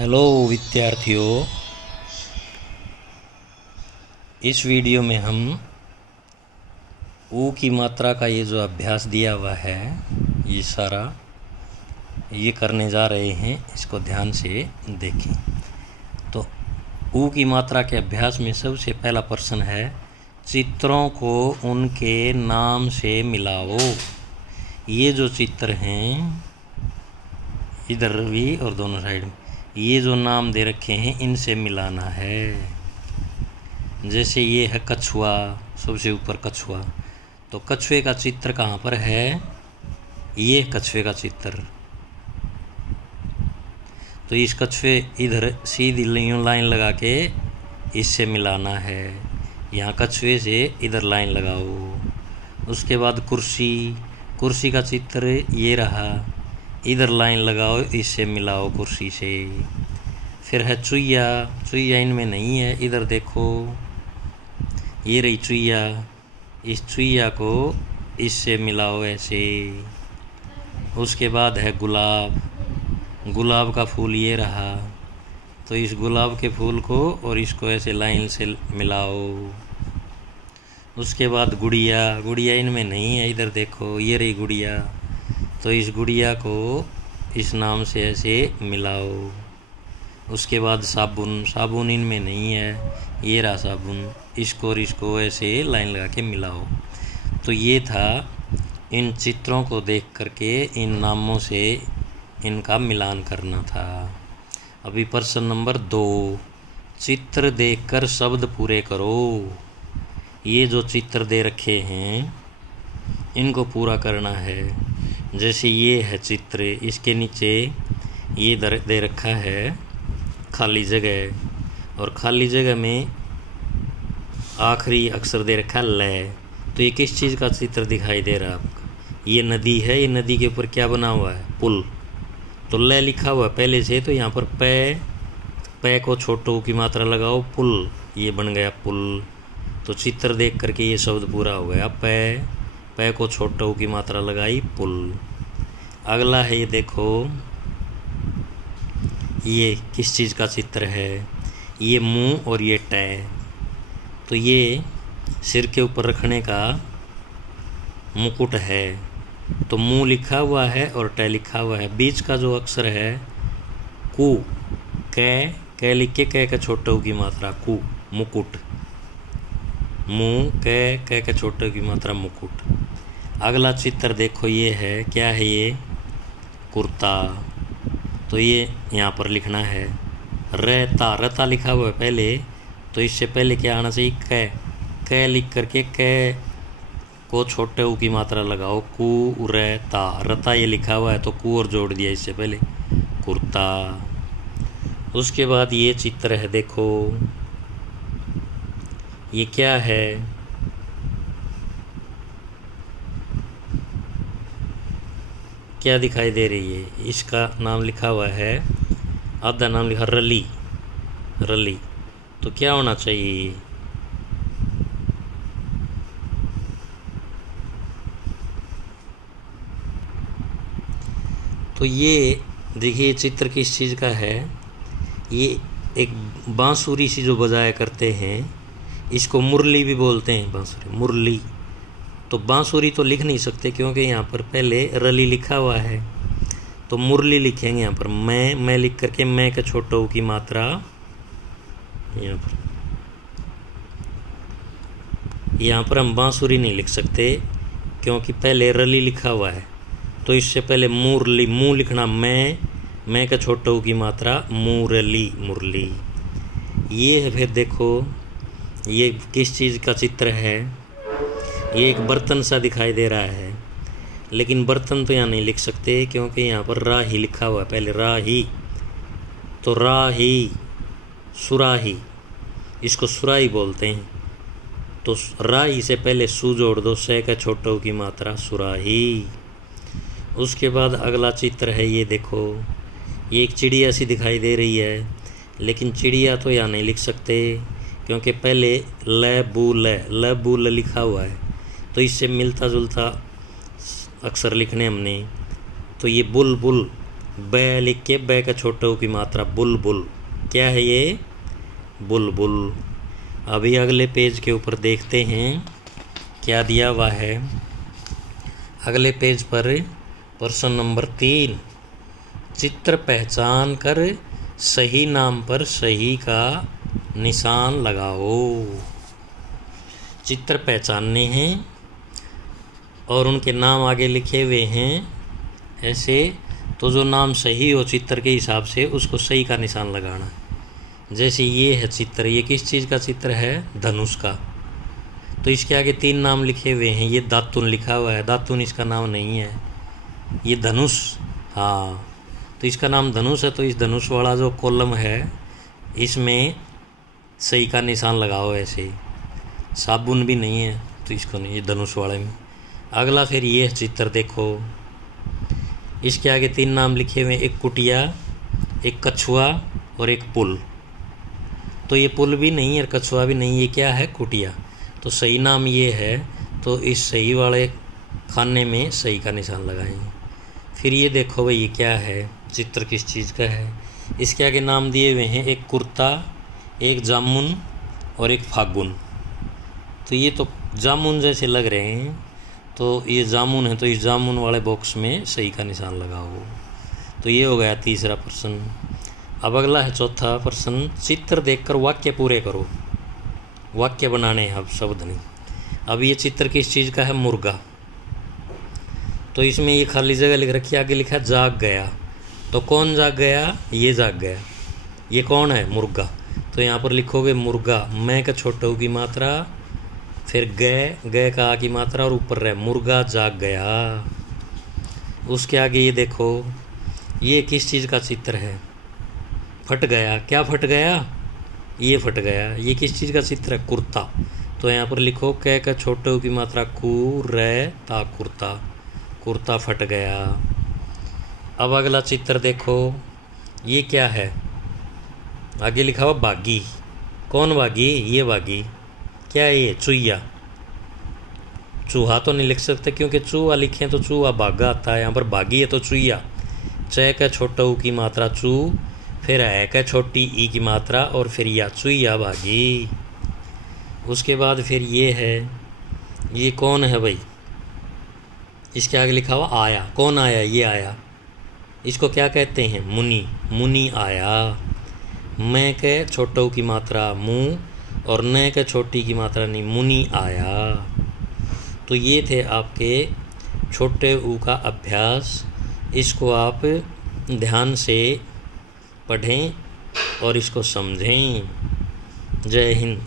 Hello विद्यार्थियों, इस video में हम ऊ की मात्रा का ये जो अभ्यास दिया हुआ है ये सारा ये करने जा रहे हैं। इसको ध्यान से देखें। तो ऊ की मात्रा के अभ्यास में सबसे पहला प्रश्न है, चित्रों को उनके नाम से मिलाओ। ये जो चित्र हैं इधर भी और दोनों साइड में, ये जो नाम दे रखे हैं इनसे मिलाना है। जैसे ये है कछुआ, सबसे ऊपर कछुआ, तो कछुए का चित्र कहाँ पर है? ये कछुए का चित्र। तो इस कछुए इधर सीधी लाइन लगा के इससे मिलाना है। यहाँ कछुए से इधर लाइन लगाओ। उसके बाद कुर्सी, कुर्सी का चित्र ये रहा, इधर लाइन लगाओ, इससे मिलाओ कुर्सी से। फिर है चुईया, चुईया इनमें नहीं है, इधर देखो ये रही चुईया, इस चुईया को इससे मिलाओ ऐसे। उसके बाद है गुलाब, गुलाब का फूल ये रहा, तो इस गुलाब के फूल को और इसको ऐसे लाइन से मिलाओ। उसके बाद गुड़िया, गुड़िया इनमें नहीं है, इधर देखो ये रही गुड़िया, तो इस गुड़िया को इस नाम से ऐसे मिलाओ। उसके बाद साबुन, साबुन इनमें नहीं है, ये रहा साबुन, इसको और इसको ऐसे लाइन लगा के मिलाओ। तो ये था इन चित्रों को देख करके इन नामों से इनका मिलान करना था। अभी प्रश्न नंबर 2, चित्र देखकर शब्द पूरे करो। ये जो चित्र दे रखे हैं इनको पूरा करना है। जैसे ये है चित्र, इसके नीचे ये दे रखा है खाली जगह, और खाली जगह में आखिरी अक्षर दे रखा ल। तो ये किस चीज़ का चित्र दिखाई दे रहा है आपको? ये नदी है, ये नदी के ऊपर क्या बना हुआ है? पुल। तो ल लिखा हुआ है पहले से, तो यहाँ पर पै को छोटो की मात्रा लगाओ, पुल, ये बन गया पुल। तो चित्र देख करके ये शब्द पूरा हो गया। पै को छोटो की मात्रा लगाई, पुल। अगला है ये देखो, ये किस चीज़ का चित्र है? ये मुंह और ये टै। तो ये सिर के ऊपर रखने का मुकुट है। तो मुंह लिखा हुआ है और टै लिखा हुआ है। बीच का जो अक्षर है कु, कै लिख के कै का छोटे की मात्रा कु, मुकुट। मुंह कै का छोटे की मात्रा मुकुट। अगला चित्र देखो, ये है क्या है? ये कुर्ता। तो ये यहाँ पर लिखना है रहता, रता लिखा हुआ है पहले, तो इससे पहले क्या आना चाहिए? कै लिख करके कै को छोटे ऊ की मात्रा लगाओ, कु रहता। रता ये लिखा हुआ है तो कु और जोड़ दिया इससे पहले, कुर्ता। उसके बाद ये चित्र है देखो, ये क्या है? क्या दिखाई दे रही है? इसका नाम लिखा हुआ है, आधा नाम लिखा रली, रली। तो क्या होना चाहिए? तो ये देखिए चित्र किस चीज़ का है? ये एक बांसुरी सी जो बजाया करते हैं, इसको मुरली भी बोलते हैं, बांसुरी, मुरली। तो बांसुरी तो लिख नहीं सकते क्योंकि यहाँ पर पहले रली लिखा हुआ है, तो मुरली लिखेंगे। यहाँ पर मैं लिख करके मैं का छोटो की मात्रा यहाँ पर हम बांसुरी नहीं लिख सकते क्योंकि पहले रली लिखा हुआ है। तो इससे पहले मुरली, मुँह लिखना, मैं का छोटो की मात्रा मुरली, मुरली। ये है। फिर देखो ये किस चीज़ का चित्र है? ये एक बर्तन सा दिखाई दे रहा है, लेकिन बर्तन तो यहाँ नहीं लिख सकते क्योंकि यहाँ पर राही लिखा हुआ है पहले, राही। तो राही, सुराही, इसको सुराही बोलते हैं। तो राही से पहले सु जोड़ दो, से का छोटो की मात्रा, सुराही। उसके बाद अगला चित्र है, ये देखो, ये एक चिड़िया सी दिखाई दे रही है, लेकिन चिड़िया तो यहाँ नहीं लिख सकते क्योंकि पहले ल बू ल लिखा हुआ है, तो इससे मिलता जुलता अक्षर लिखने हमने। तो ये बुलबुल, ब लिख के ब का छोटे ऊ की मात्रा बुलबुल। क्या है ये? बुलबुल। अभी अगले पेज के ऊपर देखते हैं क्या दिया हुआ है। अगले पेज पर प्रश्न नंबर 3, चित्र पहचान कर सही नाम पर सही का निशान लगाओ। चित्र पहचानने हैं और उनके नाम आगे लिखे हुए हैं ऐसे, तो जो नाम सही हो चित्र के हिसाब से उसको सही का निशान लगाना। जैसे ये है चित्र, ये किस चीज़ का चित्र है? धनुष का। तो इसके आगे 3 नाम लिखे हुए हैं। ये दातुन लिखा हुआ है, दातुन इसका नाम नहीं है, ये धनुष। हाँ, तो इसका नाम धनुष है, तो इस धनुष वाला जो कॉलम है इसमें सही का निशान लगाओ ऐसे। साबुन भी नहीं है तो इसको नहीं, ये धनुष वाले में। अगला फिर ये चित्र देखो, इसके आगे 3 नाम लिखे हुए, एक कुटिया, एक कछुआ और एक पुल। तो ये पुल भी नहीं है और कछुआ भी नहीं, ये क्या है? कुटिया। तो सही नाम ये है, तो इस सही वाले खाने में सही का निशान लगाएंगे। फिर ये देखो भाई, ये क्या है? चित्र किस चीज़ का है? इसके आगे नाम दिए हुए हैं, एक कुर्ता, एक जामुन और एक फागुन। तो ये तो जामुन जैसे लग रहे हैं, तो ये जामुन है, तो इस जामुन वाले बॉक्स में सही का निशान लगाओ। तो ये हो गया तीसरा प्रश्न। अब अगला है चौथा प्रश्न, चित्र देखकर वाक्य पूरे करो। वाक्य बनाने हैं अब, शब्द नहीं। अब ये चित्र किस चीज़ का है? मुर्गा। तो इसमें ये खाली जगह लिख रखी है, आगे लिखा है जाग गया। तो कौन जाग गया? ये जाग गया। ये कौन है? मुर्गा। तो यहाँ पर लिखोगे मुर्गा, मैं का छोटे ऊ की मात्रा, फिर गए का आ की मात्रा और ऊपर रहे, मुर्गा जाग गया। उसके आगे ये देखो, ये किस चीज़ का चित्र है? फट गया। क्या फट गया? ये फट गया। ये किस चीज़ का चित्र है? कुर्ता। तो यहाँ पर लिखो कै का छोटे ऊ की मात्रा कू रे ता, कुर्ता। कुर्ता फट गया। अब अगला चित्र देखो, ये क्या है? आगे लिखा हुआ बागी। कौन बागी? ये बागी। क्या है ये? चूहिया। चूहा तो नहीं लिख सकते क्योंकि चूहा लिखें तो चूहा बागा आता है, यहाँ पर बागी है तो चूहिया। च का छोटा ऊ की मात्रा चू, फिर है का छोटी ई की मात्रा और फिर या, चूहिया बागी। उसके बाद फिर ये है, ये कौन है भाई? इसके आगे लिखा हुआ आया। कौन आया? ये आया। इसको क्या कहते हैं? मुनि। मुनि आया। मैं के छोटो की मात्रा मुँह और न के छोटी की मात्रा नहीं, मुनि आया। तो ये थे आपके छोटे ऊ का अभ्यास। इसको आप ध्यान से पढ़ें और इसको समझें। जय हिंद।